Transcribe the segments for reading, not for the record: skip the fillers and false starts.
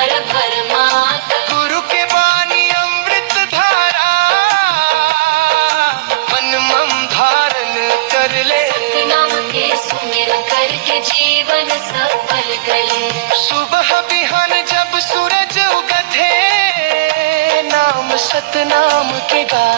भर भर मात। गुरु के बानी अमृत धारा मन मम धारण कर ले। सतनाम के सुमिर करके जीवन सफल करे। सुबह बिहान जब सूरज उगथे नाम सतनाम के गा।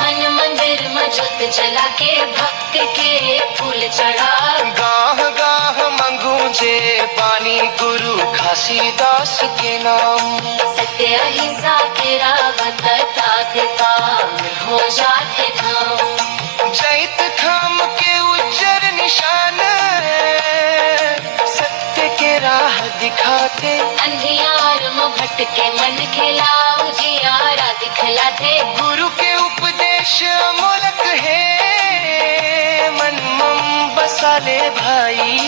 मन मंदिर में ज्योत जला के भक्त के फूल चढ़ा। गाह गाह मंगूंजे बानी गुरु घासीदास के नाम। सत्य अहिंसा के रावत तात काम हो जाते धाम। जैत खाम के उज्जर निशान सत्य के राह दिखाते। अंधियार में भटके मन खिलाओ जियारा दिखलाते। गुरु के उपदेश अमोलक है मन मम बसा ले भाई।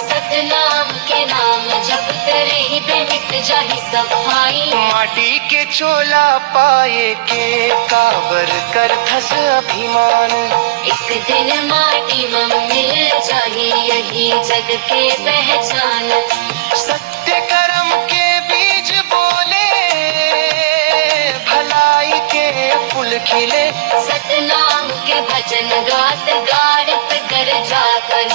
सतनाम के नाम जपते रही पे मिट जाही सब भाई। माटी के चोला पाए के काबर कर थस अभिमान। एक दिन माटी में मिल जाही यही जग के पहचान। सत्य कर्म के बीज बोले भलाई के फूल खिले। सतनाम के भजन गात गारत कर जाकर